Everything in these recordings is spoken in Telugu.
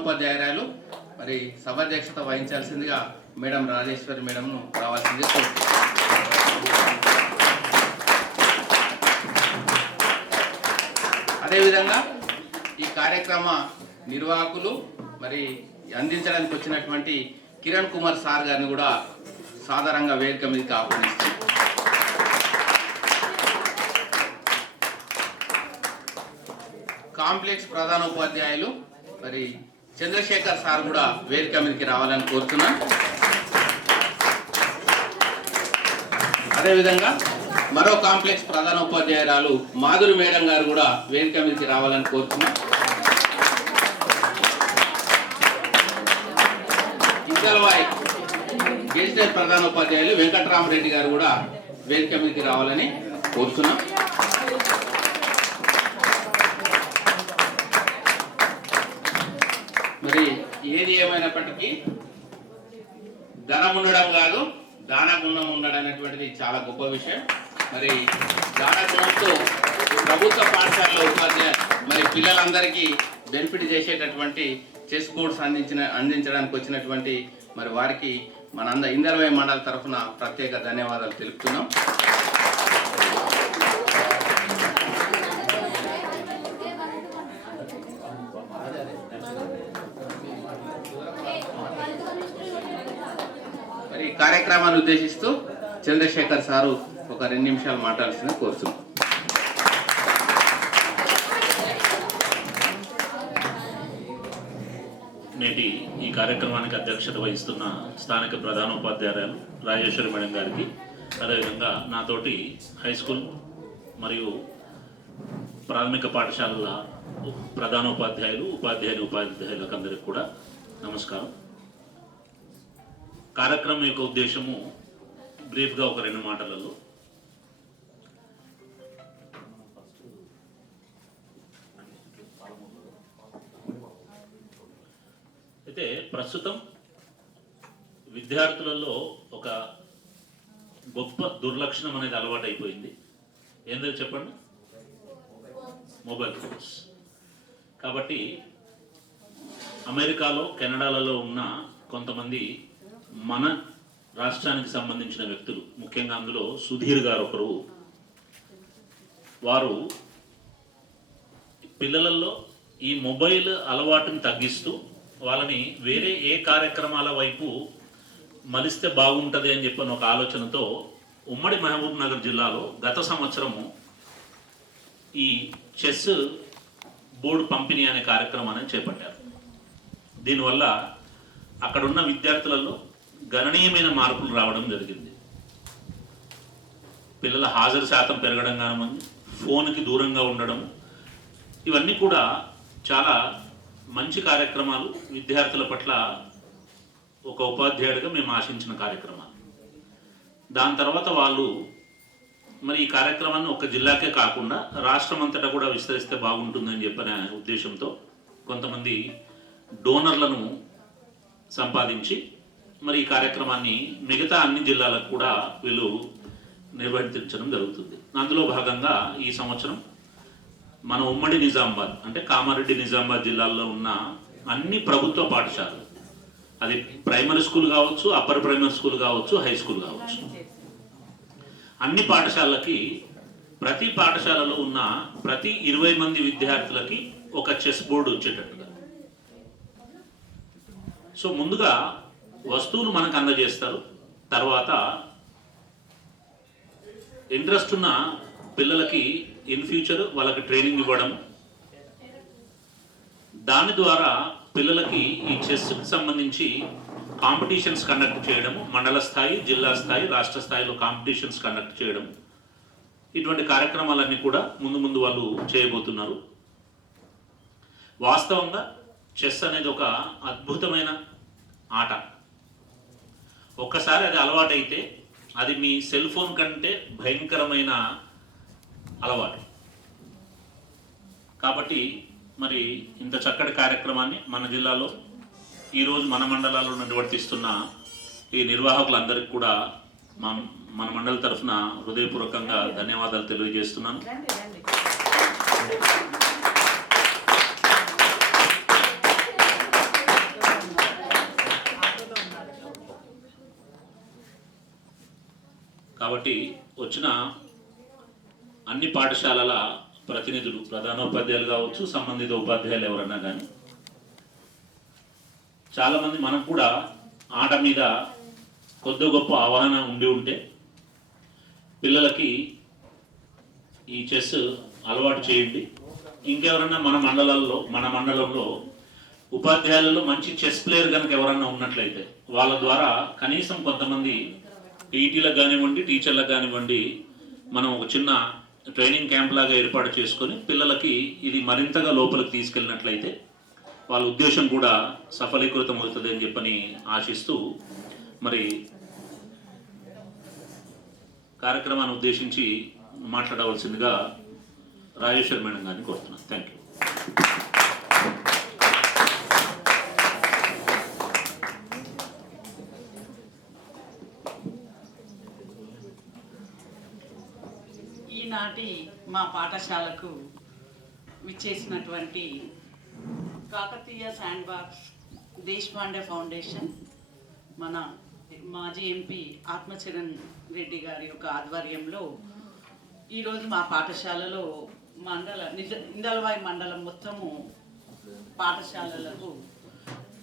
ఉపాధ్యాయురాలు మరి సభాధ్యక్షత వహించాల్సిందిగా మేడం రాజేశ్వరి మేడంను రావాల్సిందిగా కోరుతున్నాను. అదేవిధంగా ఈ కార్యక్రమ నిర్వాహకులు మరి అందించడానికి వచ్చినటువంటి కిరణ్ కుమార్ సార్ గారిని కూడా సాధారణంగా వేదిక మీదకి ఆహ్వానిస్తున్నారు. కాంప్లెక్స్ ప్రధానోపాధ్యాయులు మరి చంద్రశేఖర్ సార్ కూడా వేదిక మీదకి రావాలని కోరుతున్నాను. అదేవిధంగా మరో కాంప్లెక్స్ ప్రధానోపాధ్యాయురాలు మాధురి మేడం గారు కూడా వేదిక మీదకి రావాలని కోరుతున్నాను. ఇంకల్వాయి గెజిటెడ్ ప్రధానోపాధ్యాయులు వెంకటరామరెడ్డి గారు కూడా వేదిక మీదకి రావాలని కోరుతున్నాం. మరి ఏది ఏమైనప్పటికీ ధనం ఉండడం కాదు, దానగుణం ఉండడం అనేటువంటిది చాలా గొప్ప విషయం. మరి దానగుణంతో ప్రభుత్వ పాఠశాలలో మరి పిల్లలందరికీ బెనిఫిట్ చేసేటటువంటి చెస్ బోర్డ్స్ అందించడానికి వచ్చినటువంటి మరి వారికి మన ఇందర్వై మండలి తరఫున ప్రత్యేక ధన్యవాదాలు తెలుపుతున్నాం. మరి ఈ కార్యక్రమాన్ని ఉద్దేశిస్తూ చంద్రశేఖర్ సారు ఒక 2 నిమిషాలు మాట్లాడాల్సిందిగా కోరుతున్నాం. నేటి ఈ కార్యక్రమానికి అధ్యక్షత వహిస్తున్న స్థానిక ప్రధానోపాధ్యాయురాలు రాజేశ్వరి మేడం గారికి, అదేవిధంగా నాతోటి హై స్కూల్ మరియు ప్రాథమిక పాఠశాలల ప్రధానోపాధ్యాయులు ఉపాధ్యాయులకు అందరికీ కూడా నమస్కారం. కార్యక్రమం యొక్క ఉద్దేశము బ్రీఫ్గా ఒక 2 మాటలలో అయితే ప్రస్తుతం విద్యార్థులలో ఒక గొప్ప దుర్లక్షణం అనేది అలవాటు అయిపోయింది. ఏందో చెప్పండి, మొబైల్ ఫోన్స్. కాబట్టి అమెరికాలో కెనడాలలో ఉన్న కొంతమంది మన రాష్ట్రానికి సంబంధించిన వ్యక్తులు, ముఖ్యంగా అందులో సుధీర్ గారు ఒకరు, వారు పిల్లలలో ఈ మొబైల్ అలవాటుని తగ్గిస్తూ వాళ్ళని వేరే ఏ కార్యక్రమాల వైపు మలిస్తే బాగుంటుంది అని చెప్పిన ఒక ఆలోచనతో ఉమ్మడి మహబూబ్ నగర్ జిల్లాలో గత సంవత్సరము ఈ చెస్ బోర్డు పంపిణీ అనే కార్యక్రమాన్ని చేపట్టారు. దీనివల్ల అక్కడున్న విద్యార్థులలో గణనీయమైన మార్పులు రావడం జరిగింది. పిల్లల హాజరు శాతం పెరగడం కానివ్వండి, ఫోన్కి దూరంగా ఉండడం, ఇవన్నీ కూడా చాలా మంచి కార్యక్రమాలు. విద్యార్థుల పట్ల ఒక ఉపాధ్యాయుడిగా మేము ఆశించిన కార్యక్రమాలు. దాని తర్వాత వాళ్ళు మరి ఈ కార్యక్రమాన్ని ఒక జిల్లాకే కాకుండా రాష్ట్రం అంతటా కూడా విస్తరిస్తే బాగుంటుందని చెప్పిన ఉద్దేశంతో కొంతమంది డోనర్లను సంపాదించి మరి ఈ కార్యక్రమాన్ని మిగతా అన్ని జిల్లాలకు కూడా వీళ్ళు నిర్వర్తించడం జరుగుతుంది. అందులో భాగంగా ఈ సంవత్సరం మన ఉమ్మడి నిజామాబాద్ అంటే కామారెడ్డి నిజామాబాద్ జిల్లాల్లో ఉన్న అన్ని ప్రభుత్వ పాఠశాలలు, అది ప్రైమరీ స్కూల్ కావచ్చు, అప్పర్ ప్రైమరీ స్కూల్ కావచ్చు, హై స్కూల్ కావచ్చు, అన్ని పాఠశాలలకి ప్రతి పాఠశాలలో ఉన్న ప్రతి 20 మంది విద్యార్థులకి ఒక చెస్ బోర్డు వచ్చేటట్టుగా. సో ముందుగా వస్తువులు మనకు అందజేస్తారు, తర్వాత ఇంట్రెస్ట్ ఉన్న పిల్లలకి ఇన్ ఫ్యూచర్ వాళ్ళకి ట్రైనింగ్ ఇవ్వడం, దాని ద్వారా పిల్లలకి ఈ చెస్కి సంబంధించి కాంపిటీషన్స్ కండక్ట్ చేయడము, మండల స్థాయి, జిల్లా స్థాయి, రాష్ట్ర స్థాయిలో కాంపిటీషన్స్ కండక్ట్ చేయడం, ఇటువంటి కార్యక్రమాలన్నీ కూడా ముందు వాళ్ళు చేయబోతున్నారు. వాస్తవంగా చెస్ అనేది ఒక అద్భుతమైన ఆట. ఒక్కసారి అది అలవాటైతే అది మీ సెల్ ఫోన్ కంటే భయంకరమైన అలవాటు. కాబట్టి మరి ఇంత చక్కటి కార్యక్రమాన్ని మన జిల్లాలో ఈరోజు మన మండలాల్లో నిర్వర్తిస్తున్న ఈ నిర్వాహకులందరికీ కూడా మన మండలి తరఫున హృదయపూర్వకంగా ధన్యవాదాలు తెలియజేస్తున్నాను. కాబట్టి వచ్చిన అన్ని పాఠశాలల ప్రతినిధులు, ప్రధానోపాధ్యాయులు కావచ్చు, సంబంధిత ఉపాధ్యాయులు ఎవరన్నా కానీ చాలామంది మనకు కూడా ఆట మీద కొద్ది గొప్ప అవగాహన ఉండి ఉంటే పిల్లలకి ఈ చెస్ అలవాటు చేయండి. ఇంకెవరన్నా మన మండలంలో ఉపాధ్యాయులలో మంచి చెస్ ప్లేయర్ కనుక ఎవరన్నా ఉన్నట్లయితే వాళ్ళ ద్వారా కనీసం కొంతమంది పీటీలకు కానివ్వండి, టీచర్లకు కానివ్వండి, మనం ఒక చిన్న ట్రైనింగ్ క్యాంప్ లాగా ఏర్పాటు చేసుకొని పిల్లలకి ఇది మరింతగా లోపలికి తీసుకెళ్ళినట్లయితే వాళ్ళ ఉద్దేశం కూడా సఫలీకృతం అవుతుంది అని చెప్పని ఆశిస్తూ మరి కార్యక్రమాన్ని ఉద్దేశించి మాట్లాడవలసిందిగా రాజేశ్వరి మేడం గారిని కోరుతున్నాను. Thank you. ఈనాటి మా పాఠశాలకు విచ్చేసినటువంటి Kakatiya sand box Deshpande foundation, మన మాజీ ఎంపీ ఆత్మచరణ్ రెడ్డి గారి యొక్క ఆధ్వర్యంలో ఈరోజు మా పాఠశాలలో ఇందలవాయి మండలం మొత్తము పాఠశాలలకు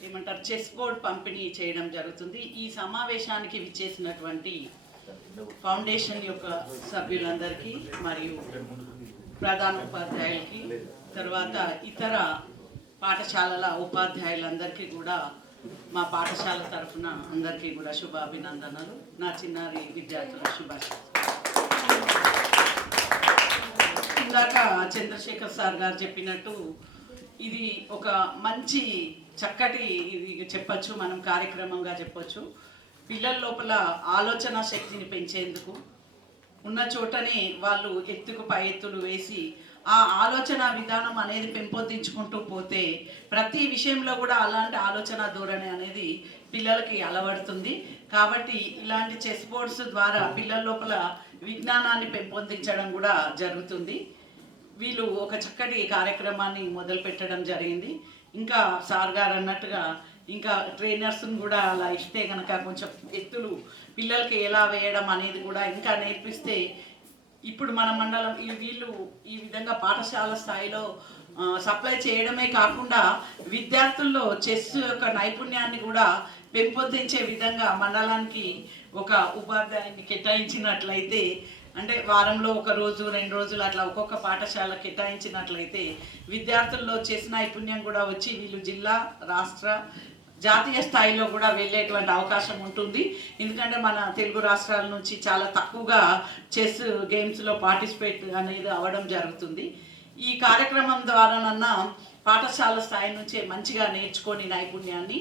ఏమంటారు చెస్ బోర్డ్ పంపిణీ చేయడం జరుగుతుంది. ఈ సమావేశానికి విచ్చేసినటువంటి ఫౌండేషన్ యొక్క సభ్యులందరికీ మరియు ప్రధాన ఉపాధ్యాయులకి, తర్వాత ఇతర పాఠశాలల ఉపాధ్యాయులందరికీ కూడా మా పాఠశాల తరఫున అందరికీ కూడా శుభాభినందనలు. నా చిన్నారి విద్యార్థుల శుభాశీస్సులు. ఇందాక చంద్రశేఖర్ సార్ గారు చెప్పినట్టు ఇది ఒక మంచి చక్కటి ఇది చెప్పచ్చు, మనం కార్యక్రమంగా చెప్పొచ్చు. పిల్లల లోపల ఆలోచన శక్తిని పెంచేందుకు ఉన్న చోటనే వాళ్ళు ఎత్తుకు పై ఎత్తులు వేసి ఆ ఆలోచన విధానం అనేది పెంపొందించుకుంటూ పోతే ప్రతి విషయంలో కూడా అలాంటి ఆలోచన ధోరణి అనేది పిల్లలకి అలవడుతుంది. కాబట్టి ఇలాంటి చెస్ బోర్డ్స్ ద్వారా పిల్లల లోపల విజ్ఞానాన్ని పెంపొందించడం కూడా జరుగుతుంది. వీళ్ళు ఒక చక్కటి కార్యక్రమాన్ని మొదలు పెట్టడం జరిగింది. ఇంకా సార్ గారు అన్నట్టుగా ఇంకా ట్రైనర్స్ని కూడా అలా ఇస్తే కనుక కొంచెం ఎత్తులు పిల్లలకి ఎలా వేయడం అనేది కూడా ఇంకా నేర్పిస్తే ఇప్పుడు మన మండలం వీళ్ళు ఈ విధంగా పాఠశాల స్థాయిలో సప్లై చేయడమే కాకుండా విద్యార్థుల్లో చెస్ యొక్క నైపుణ్యాన్ని కూడా పెంపొందించే విధంగా మండలానికి ఒక ఉపాధ్యాయుని కేటాయించినట్లయితే, అంటే వారంలో ఒక రోజు 2 రోజులు అట్లా ఒక్కొక్క పాఠశాల కేటాయించినట్లయితే విద్యార్థుల్లో చెస్ నైపుణ్యం కూడా వచ్చి వీళ్ళు జిల్లా, రాష్ట్ర, జాతీయ స్థాయిలో కూడా వెళ్ళేటువంటి అవకాశం ఉంటుంది. ఎందుకంటే మన తెలుగు రాష్ట్రాల నుంచి చాలా తక్కువగా చెస్ గేమ్స్లో పార్టిసిపేట్ అనేది అవ్వడం జరుగుతుంది. ఈ కార్యక్రమం ద్వారానన్నా పాఠశాల స్థాయి నుంచే మంచిగా నేర్చుకొని నైపుణ్యాన్ని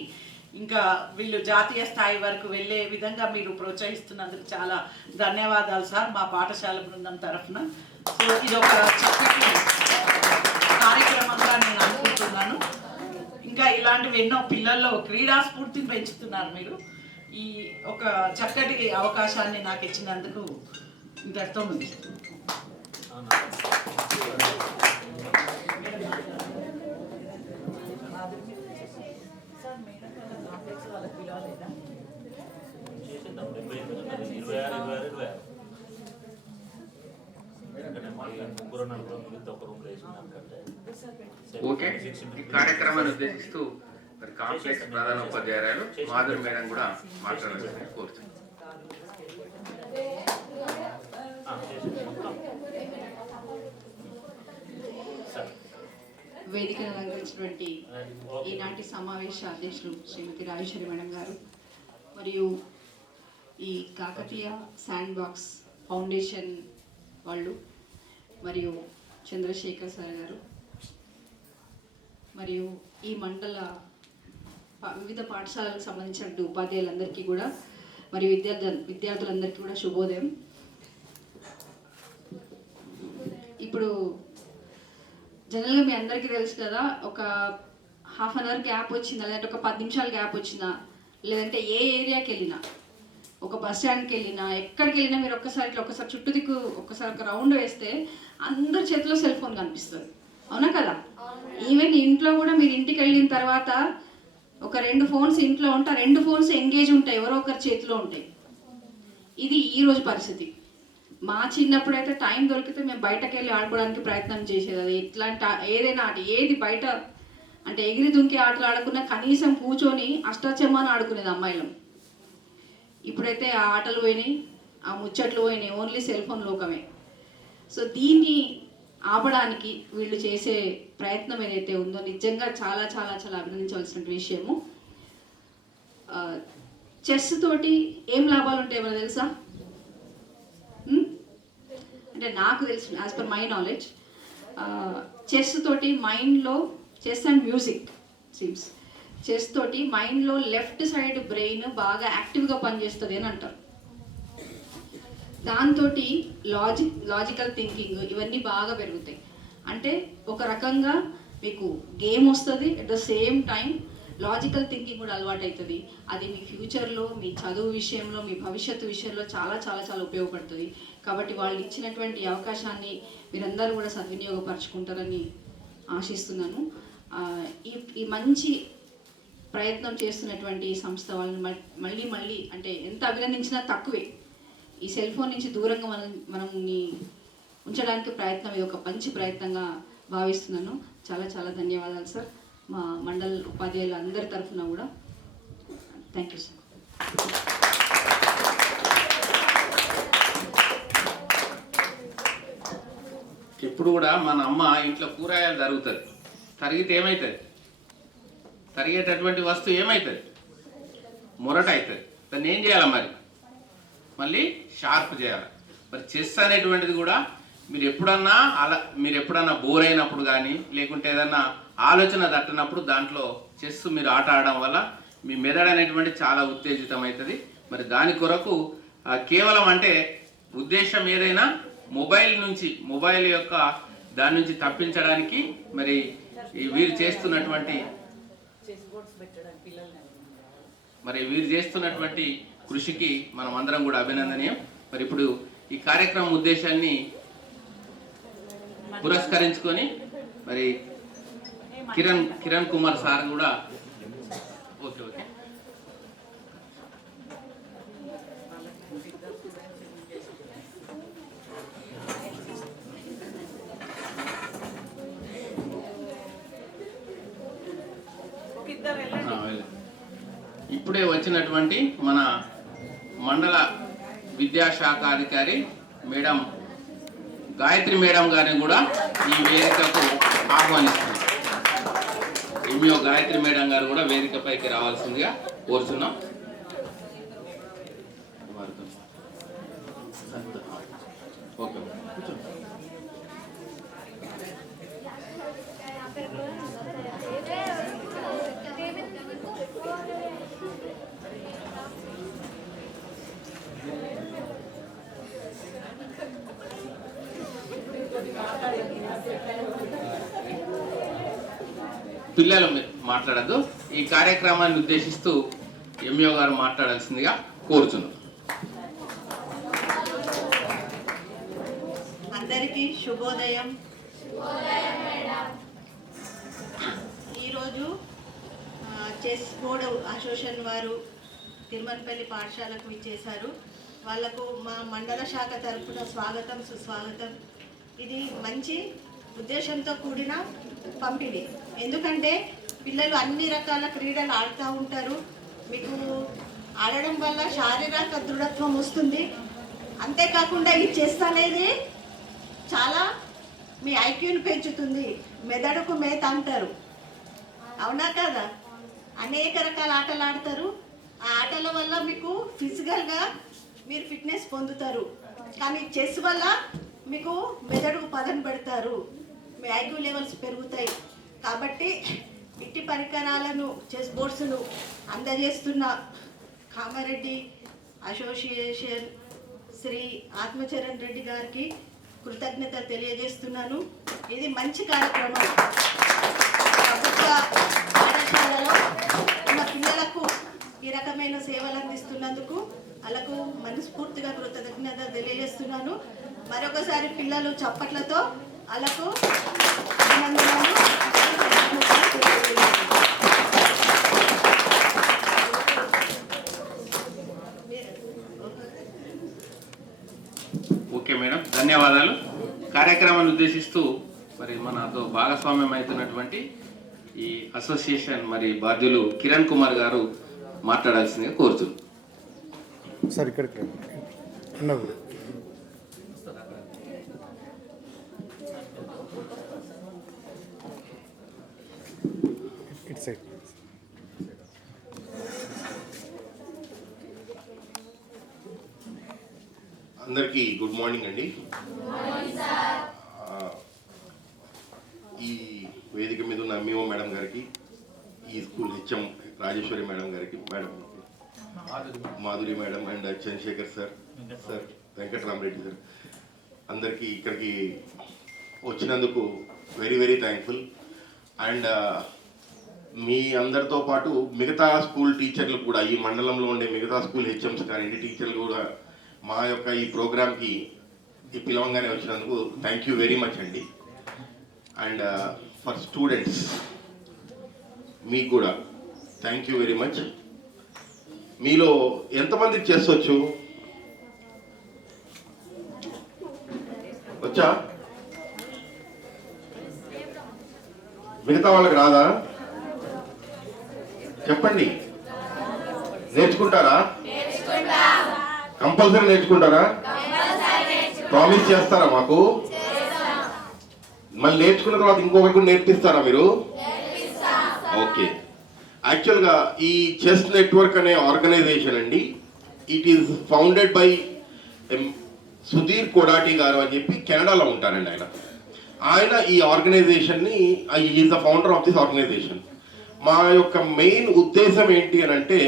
ఇంకా వీళ్ళు జాతీయ స్థాయి వరకు వెళ్ళే విధంగా మీరు ప్రోత్సహిస్తున్నందుకు చాలా ధన్యవాదాలు సార్, మా పాఠశాల బృందం తరఫున. సో ఇది ఒక చక్కటి కార్యక్రమంగా నేను అనుకుంటున్నాను. ఇంకా ఇలాంటివి ఎన్నో పిల్లల్లో క్రీడా స్ఫూర్తిని పెంచుతున్నారు మీరు. ఈ ఒక చక్కటి అవకాశాన్ని నాకు ఇచ్చినందుకు ఇంతటితో ముగిస్తున్నాను. ఓకే, ఈ కార్యక్రమాన్ని ఉద్దేశిస్తూ మరి కాంప్లెక్స్ ప్రధాన ఉపాధ్యాయురాలు మాధురి మేడం కూడా మాట్లాడాలని కోరుతున్నాను. వేదికను అలంకరించినటువంటి ఈనాటి సమావేశ అధ్యక్షులు శ్రీమతి రాజేశ్వరి మేడం గారు మరియు ఈ కాకతీయ శాండ్ బాక్స్ ఫౌండేషన్ వాళ్ళు మరియు చంద్రశేఖర్ సార్ గారు మరియు ఈ మండల వివిధ పాఠశాలకు సంబంధించిన ఉపాధ్యాయులందరికీ కూడా మరియు విద్యార్థులందరికీ కూడా శుభోదయం. ఇప్పుడు జనరల్గా మీ అందరికీ తెలుసు కదా, ఒక హాఫ్ అన్ అవర్ గ్యాప్ వచ్చిందా, లేదంటే ఒక 10 నిమిషాల గ్యాప్ వచ్చిందా, లేదంటే ఏ ఏరియాకి వెళ్ళినా, ఒక బస్ స్టాండ్కి వెళ్ళినా, ఎక్కడికి వెళ్ళినా మీరు ఒక్కసారి చుట్టూ దిక్కు ఒక్కసారి ఒక రౌండ్ వేస్తే అందరి చేతిలో సెల్ ఫోన్ కనిపిస్తుంది. అవునా కదా? ఈవెన్ ఇంట్లో కూడా మీరు ఇంటికి వెళ్ళిన తర్వాత ఒక 2 ఫోన్స్ ఇంట్లో ఉంటే 2 ఫోన్స్ ఎంగేజ్ ఉంటాయి, ఎవరో ఒకరి చేతిలో ఉంటాయి. ఇది ఈరోజు పరిస్థితి. మా చిన్నప్పుడు అయితే టైం దొరికితే మేము బయటకు వెళ్ళి ఆడుకోవడానికి ప్రయత్నం చేసేది. అది ఇట్లాంటి ఏదైనా ఆట, ఏది బయట అంటే ఎగిరి దుంకి ఆటలు ఆడుకున్నా కనీసం కూర్చొని అష్టాచెమ్మాని ఆడుకునేది అమ్మాయిలం. ఇప్పుడైతే ఆ ఆటలు పోయినాయి, ఆ ముచ్చట్లు పోయినాయి, ఓన్లీ సెల్ ఫోన్ లోకమే. సో దీన్ని ఆపడానికి వీళ్ళు చేసే ప్రయత్నం ఏదైతే ఉందో నిజంగా చాలా చాలా చాలా అభినందించవలసిన విషయము. చెస్ తోటి ఏం లాభాలు ఉంటాయి మనకు తెలుసా? అంటే నాకు తెలుసు, as per my knowledge, chess తోటి మైండ్లో, chess and music seems, chess తోటి మైండ్లో లెఫ్ట్ సైడ్ బ్రెయిన్ బాగా యాక్టివ్గా పనిచేస్తుంది అని అంటారు. దాంతో లాజికల్ థింకింగ్ ఇవన్నీ బాగా పెరుగుతాయి. అంటే ఒక రకంగా మీకు గేమ్ వస్తుంది, at the same time logical thinking కూడా అలవాటు అవుతుంది. అది మీ ఫ్యూచర్లో, మీ చదువు విషయంలో, మీ భవిష్యత్తు విషయంలో చాలా చాలా చాలా ఉపయోగపడుతుంది. కాబట్టి వాళ్ళు ఇచ్చినటువంటి అవకాశాన్ని మీరందరూ కూడా సద్వినియోగపరచుకుంటారని ఆశిస్తున్నాను. ఈ మంచి ప్రయత్నం చేస్తున్నటువంటి సంస్థ వాళ్ళని మళ్ళీ మళ్ళీ అంటే ఎంత అభినందించినా తక్కువే. ఈ సెల్ ఫోన్ నుంచి దూరంగా మనల్ని ఉంచడానికి ప్రయత్నం ఇది ఒక మంచి ప్రయత్నంగా భావిస్తున్నాను. చాలా చాలా ధన్యవాదాలు సార్. మా మండల ఉపాధ్యాయులు అందరి తరఫున కూడా థ్యాంక్ యూ సార్. ఇప్పుడు కూడా మన అమ్మ ఇంట్లో కూరగాయలు తరుగుతుంది, తరిగితే ఏమవుతుంది? తరిగేటటువంటి వస్తువు ఏమవుతుంది? మొరట అవుతుంది. దాన్ని ఏం చేయాలి మరి? మళ్ళీ షార్ప్ చేయాలి. మరి చెస్ అనేటువంటిది కూడా మీరు ఎప్పుడన్నా బోర్ అయినప్పుడు కానీ, లేకుంటే ఏదన్నా ఆలోచన తట్టినప్పుడు దాంట్లో చెస్ మీరు ఆట ఆడడం వల్ల మీ మెదడు అనేటువంటి చాలా ఉత్తేజితం అవుతుంది. మరి దాని కొరకు కేవలం అంటే ఉద్దేశం ఏదైనా మొబైల్ యొక్క దాని నుంచి తప్పించడానికి మరి వీరు చేస్తున్నటువంటి కృషికి మనం అందరం కూడా అభినందనీయం. మరి ఇప్పుడు ఈ కార్యక్రమం ఉద్దేశాన్ని పురస్కరించుకొని మరి కిరణ్ కుమార్ సార్ కూడా ఓకే ఇప్పుడే వచ్చినటువంటి మన మండల విద్యాశాఖ అధికారి మేడం గాయత్రి మేడం గారిని కూడా ఈ వేదికకు ఆహ్వానిస్తున్నాం. ఎంఈఓ గాయత్రి మేడం గారు కూడా వేదికపైకి రావాల్సిందిగా కోరుతున్నాం. ఓకే పిల్లలు మాట్లాడద్దు. ఈ కార్యక్రమాన్ని ఉద్దేశిస్తూ ఎంఈఓ గారు మాట్లాడాల్సిందిగా కోరుతున్నాం. అందరికీ శుభోదయం. ఈరోజు చెస్ బోర్డు అసోసియేషన్ వారు తిరుమలపల్లి పాఠశాలకు ఇచ్చేశారు. వాళ్లకు మా మండల శాఖ తరఫున స్వాగతం, సుస్వాగతం. ఇది మంచి ఉద్దేశంతో కూడిన పంపిణీ. ఎందుకంటే పిల్లలు అన్ని రకాల క్రీడలు ఆడుతూ ఉంటారు. మీకు ఆడడం వల్ల శారీరక దృఢత్వం వస్తుంది. అంతేకాకుండా ఈ చెస్ అనేది చాలా మీ ఐక్యూని పెంచుతుంది. మెదడుకు మేత అంటారు, అవునా కదా? అనేక రకాల ఆటలు ఆడతారు. ఆ ఆటల వల్ల మీకు ఫిజికల్గా మీరు ఫిట్నెస్ పొందుతారు. కానీ చెస్ వల్ల మీకు మెదడుకు పదం పెడతారు, మీ ఐక్యూ లెవెల్స్ పెరుగుతాయి. కాబట్టి ఇట్టి పరికరాలను, చెస్ బోర్డ్స్ను అందజేస్తున్న కామారెడ్డి అసోసియేషన్ శ్రీ ఆత్మచరణ్ రెడ్డి గారికి కృతజ్ఞత తెలియజేస్తున్నాను. ఇది మంచి కార్యక్రమం. ప్రభుత్వ పాఠశాలలో ఉన్న పిల్లలకు ఈ రకమైన సేవలు అందిస్తున్నందుకు వాళ్ళకు మనస్ఫూర్తిగా కృతజ్ఞత తెలియజేస్తున్నాను. మరొకసారి పిల్లలు చప్పట్లతో వాళ్ళకు అభినందనలు. ఓకే ధన్యవాదాలు. కార్యక్రమాన్ని ఉద్దేశిస్తూ మరి మనతో భాగస్వామ్యం అవుతున్నటువంటి ఈ అసోసియేషన్ మరి బాధ్యులు కిరణ్ కుమార్ గారు మాట్లాడాల్సిందిగా కోరుతున్నాను. సార్ ఇక్కడికి ఉన్నావు. ఇటు సైడ్. అందరికీ గుడ్ మార్నింగ్ అండి. ఈ వేదిక మీద ఉన్న ఎంఈఓ మేడం గారికి, ఈ స్కూల్ హెచ్ఎం రాజేశ్వరి మేడం గారికి, madam Madhuri madam and Chandrasekhar sir, Venkataramareddy sir, అందరికీ ఇక్కడికి వచ్చినందుకు వెరీ వెరీ థ్యాంక్ఫుల్. అండ్ మీ అందరితో పాటు మిగతా స్కూల్ టీచర్లు కూడా, ఈ మండలంలో ఉండే మిగతా స్కూల్ హెచ్ఎంస్ కానీ టీచర్లు కూడా మా యొక్క ఈ ప్రోగ్రామ్కి ఈ పిలవంగానే వచ్చినందుకు థ్యాంక్ యూ వెరీ మచ్ అండి. అండ్ ఫర్ స్టూడెంట్స్ మీకు కూడా థ్యాంక్ యూ వెరీ మచ్. మీలో ఎంతమందికి చేసొచ్చు? వచ్చా? మిగతా వాళ్ళకి రాదా? చెప్పండి. నేర్చుకుంటారా? కంపల్సరీ నేర్చుకుంటారా? ప్రామిస్ చేస్తారా మాకు? మళ్ళీ నేర్చుకున్న తర్వాత ఇంకొకరికి నేర్పిస్తారా మీరు? ఓకే. యాక్చువల్గా ఈ చెస్ నెట్వర్క్ అనే ఆర్గనైజేషన్ అండి, it is founded by Sudhir Kodati garu అని చెప్పి కెనడాలో ఉంటారండి. ఆయన ఈ ఆర్గనైజేషన్ని, is the founder of this organisation. మా యొక్క మెయిన్ ఉద్దేశం ఏంటి అని అంటే,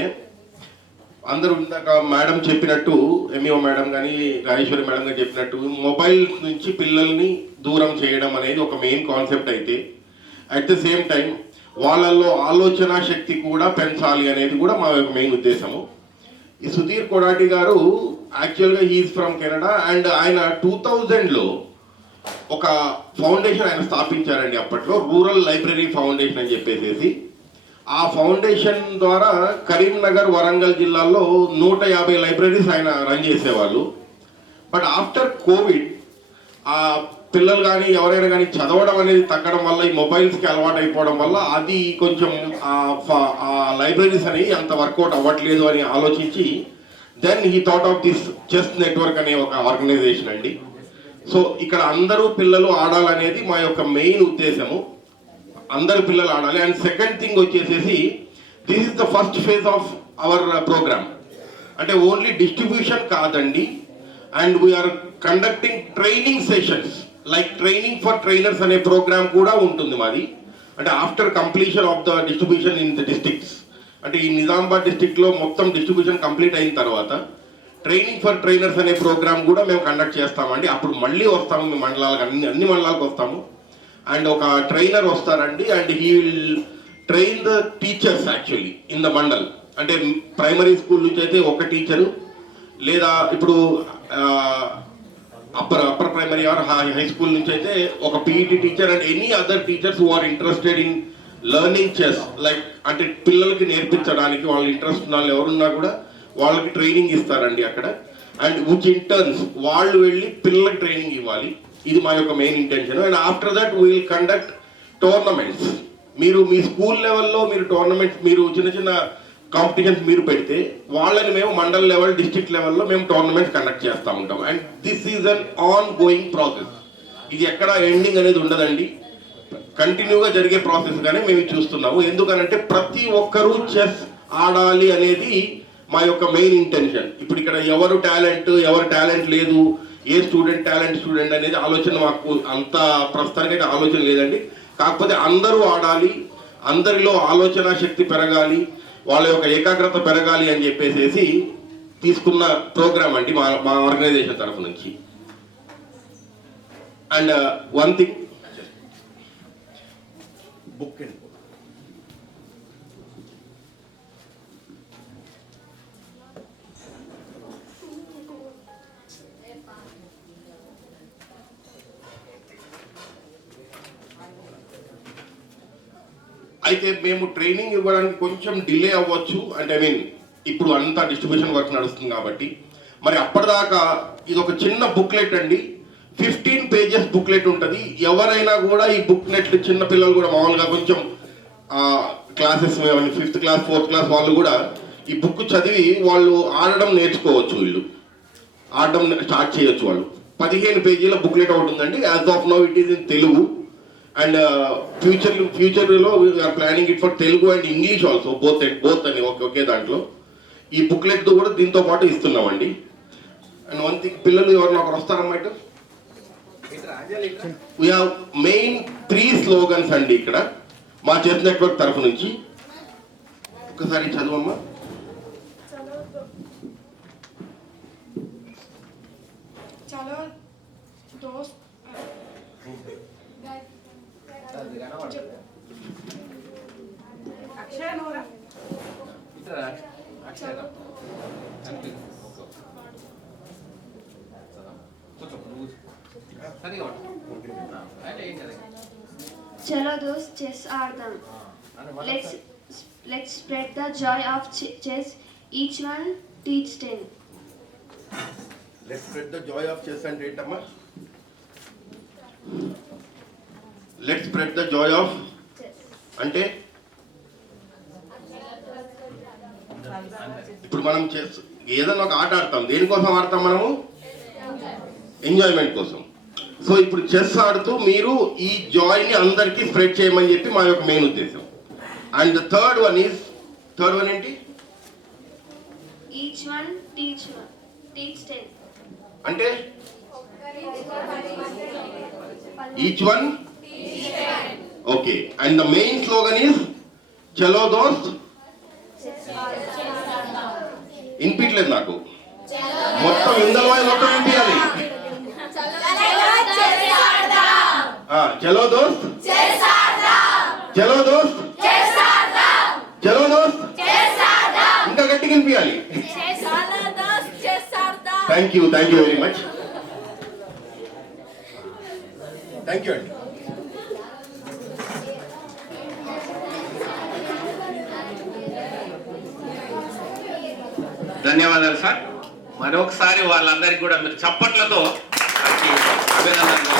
అందరూ ఇందాక మేడం చెప్పినట్టు, ఎంఈఓ మేడం కానీ రాజేశ్వరి మేడం గారు చెప్పినట్టు, మొబైల్ నుంచి పిల్లల్ని దూరం చేయడం అనేది ఒక మెయిన్ కాన్సెప్ట్ అయితే, అట్ ద సేమ్ టైం వాళ్ళల్లో ఆలోచన శక్తి కూడా పెంచాలి అనేది కూడా మా యొక్క మెయిన్ ఉద్దేశము. ఈ సుధీర్ కొడాటి గారు యాక్చువల్గా హీఈస్ ఫ్రమ్ కెనడా అండ్ ఆయన 2000లో ఒక ఫౌండేషన్ ఆయన స్థాపించారండి. అప్పట్లో రూరల్ లైబ్రరీ ఫౌండేషన్ అని చెప్పేసి. ఆ ఫౌండేషన్ ద్వారా కరీంనగర్, వరంగల్ జిల్లాల్లో 150 లైబ్రరీస్ ఆయన రన్ చేసేవాళ్ళు. బట్ ఆఫ్టర్ కోవిడ్ ఆ పిల్లలు కానీ ఎవరైనా కానీ చదవడం అనేది తగ్గడం వల్ల, ఈ మొబైల్స్కి అలవాటు అయిపోవడం వల్ల అది కొంచెం ఆ లైబ్రరీస్ అనేవి అంత వర్కౌట్ అవ్వట్లేదు అని ఆలోచించి, then he thought of this chess network అనే ఒక ఆర్గనైజేషన్ అండి. సో ఇక్కడ అందరూ పిల్లలు ఆడాలనేది మా యొక్క మెయిన్ ఉద్దేశము. అందరు పిల్లలు ఆడాలి. అండ్ సెకండ్ థింగ్ వచ్చేసేసి, this is the first phase of our programme. అంటే ఓన్లీ డిస్ట్రిబ్యూషన్ కాదండి, and we are conducting training sessions like training for trainers అనే ప్రోగ్రామ్ కూడా ఉంటుంది మాది. అంటే after completion of the distribution in the districts, అంటే ఈ నిజామాబాద్ డిస్ట్రిక్ట్లో మొత్తం డిస్ట్రిబ్యూషన్ కంప్లీట్ అయిన తర్వాత ట్రైనింగ్ ఫర్ ట్రైనర్స్ అనే ప్రోగ్రామ్ కూడా మేము కండక్ట్ చేస్తామండి. అప్పుడు మళ్ళీ వస్తాము మీ మండలాలకు, అన్ని మండలాలకు వస్తాము. అండ్ ఒక ట్రైనర్ వస్తారండి, and he will train the teachers actually in the mandal. అంటే ప్రైమరీ స్కూల్ నుంచి అయితే ఒక టీచరు, లేదా ఇప్పుడు upper primary or high school నుంచి అయితే ఒక PET teacher and any other teachers who are interested in learning chess, like అంటే పిల్లలకి నేర్పించడానికి వాళ్ళ ఇంట్రెస్ట్ ఉన్న వాళ్ళు ఎవరున్నా కూడా వాళ్ళకి ట్రైనింగ్ ఇస్తారండి అక్కడ. అండ్ విచ్ ఇంటర్న్స్ వాళ్ళు వెళ్ళి పిల్లలకి ట్రైనింగ్ ఇవ్వాలి. ఇది మా యొక్క main intention. And after that we will conduct tournaments. మీరు మీ స్కూల్ లెవెల్లో మీరు టోర్నమెంట్స్, మీరు చిన్న చిన్న కాంపిటీషన్స్ మీరు పెడితే వాళ్ళని మేము మండల్ లెవెల్, డిస్ట్రిక్ట్ లెవెల్లో మేము టోర్నమెంట్స్ కండక్ట్ చేస్తూ ఉంటాం. And this is an on going process. ఇది ఎక్కడ ఎండింగ్ అనేది ఉండదండి, కంటిన్యూగా జరిగే ప్రాసెస్ గానే మేము చూస్తున్నాము. ఎందుకనంటే ప్రతి ఒక్కరూ చెస్ ఆడాలి అనేది మా యొక్క మెయిన్ ఇంటెన్షన్. ఇప్పుడు ఇక్కడ ఎవరు టాలెంట్ లేదు, ఏ స్టూడెంట్ అనేది ఆలోచన మాకు అంత ప్రస్తుతానికి ఆలోచన లేదండి. కాకపోతే అందరూ ఆడాలి, అందరిలో ఆలోచన శక్తి పెరగాలి, వాళ్ళ యొక్క ఏకాగ్రత పెరగాలి అని చెప్పేసి తీసుకున్న ప్రోగ్రామ్ అండి మా ఆర్గనైజేషన్ తరఫు నుంచి. అండ్ వన్ థింగ్, బుక్ అయితే మేము ట్రైనింగ్ ఇవ్వడానికి కొంచెం డిలే అవ్వచ్చు. అంటే ఐ మీన్ ఇప్పుడు అంతా డిస్ట్రిబ్యూషన్ వర్క్ నడుస్తుంది కాబట్టి, మరి అప్పటిదాకా ఇది ఒక చిన్న బుక్లెట్ అండి. 15 pages బుక్లెట్ ఉంటుంది. ఎవరైనా కూడా ఈ బుక్లెట్ చిన్న పిల్లలు కూడా మామూలుగా కొంచెం classes 5th class 4th class వాళ్ళు కూడా ఈ బుక్ చదివి వాళ్ళు ఆడడం నేర్చుకోవచ్చు. వీళ్ళు ఆడడం స్టార్ట్ చేయొచ్చు. వాళ్ళు 15 పేజీల బుక్లెట్ ఒకటి ఉందండి. As of now it is in Telugu and ఫ్యూచర్లో we're planning it for Telugu and English also both అని ఒకే దాంట్లో ఈ బుక్లెట్ కూడా దీంతో పాటు ఇస్తున్నామండి. అండ్ వన్ థింగ్, పిల్లలు ఎవరిని ఒకరు వస్తారన్నమాట. వీ హ్యావ్ మెయిన్ 3 స్లోగన్స్ అండి ఇక్కడ మా చెస్ నెట్వర్క్ తరఫు నుంచి. ఒకసారి చదువమ్మా. चलो दोस्त అక్షయ నోరా चलो दोस्त chess आड़दाम. Let's spread the joy of chess. Each one teach 10. Let's spread the Joy of chess అంటే ఏంటమ్మా? Let's spread the Joy of అంటే ఇప్పుడు మనం చెస్ ఏదైనా ఒక ఆట ఆడతాం. దేనికోసం ఆడతాం మనము? ఎంజాయ్మెంట్ కోసం. సో ఇప్పుడు చెస్ ఆడుతూ మీరు ఈ జాయ్ని అందరికీ స్ప్రెడ్ చేయమని చెప్పి మా యొక్క మెయిన్ ఉద్దేశం. అండ్ ద థర్డ్ వన్ ఏంటి? Each one teach 10. అంటే each one okay. And the main slogan is చలో దోస్త్. వినిపించలేదు నాకు. మొత్తం ఇందలో మొత్తం వినిపించాలి. చలో దోస్త్, చలో దోస్త్, చలో దోస్త్, ఇంకా గట్టిగా వినిపించాలి. Thank you very much. Thank you అండి. ధన్యవాదాలు సార్. మరొకసారి వాళ్ళందరికీ కూడా మీరు చప్పట్లతో అభినందనలు.